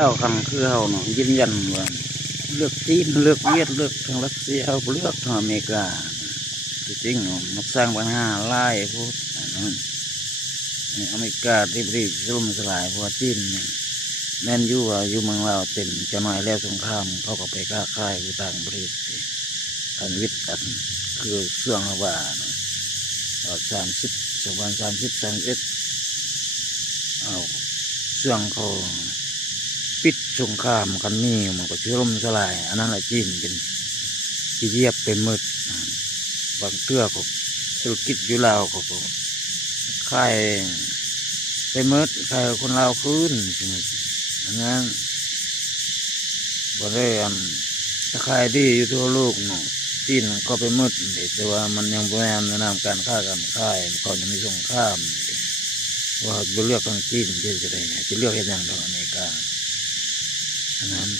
เอาคำคือเอาเนาะยืนยันว่าเลือกจีนเลือกเวียดเลือกทางรัสเซียเอาบ่เลือกทางอเมริกาที่จริงเนาะมักสร้างปัญหาหลายพูดอันนั้นอเมริกาที่บริสล่มสลายเพราะว่าจีนเนี่ยแม่นอยู่ว่าอยู่เมืองลาวเต็มจะหน่อยแล้วสงครามเขาก็ไปค้าขายอยู่ต่างประเทศทางวิทย์อันคือเครื่องว่าเนาะ30 2030 31เอาเครื่องเขาปิดสงครามกันนี่มันก็ชื่อล่มสลายอันนั้นแหละจีนเป็นที่เยียบเป็นมืดบางเตื้อก็ธุรกิจอยู่ลาวก็ค่ายไปมืดค่ายคนลาวคืนอันนั้นบ่ได้ถ้าค่ายดีอยู่ทั่วโลกเนาะจีนก็ไปมืดแต่ว่ามันยังบ่แม่นแนะนำการค้ากันค่ายเขาจะมีสงครามว่าจะเลือกทางจีนจะได้จะเลือกเห็นอย่างทางอเมริกาอันนั้น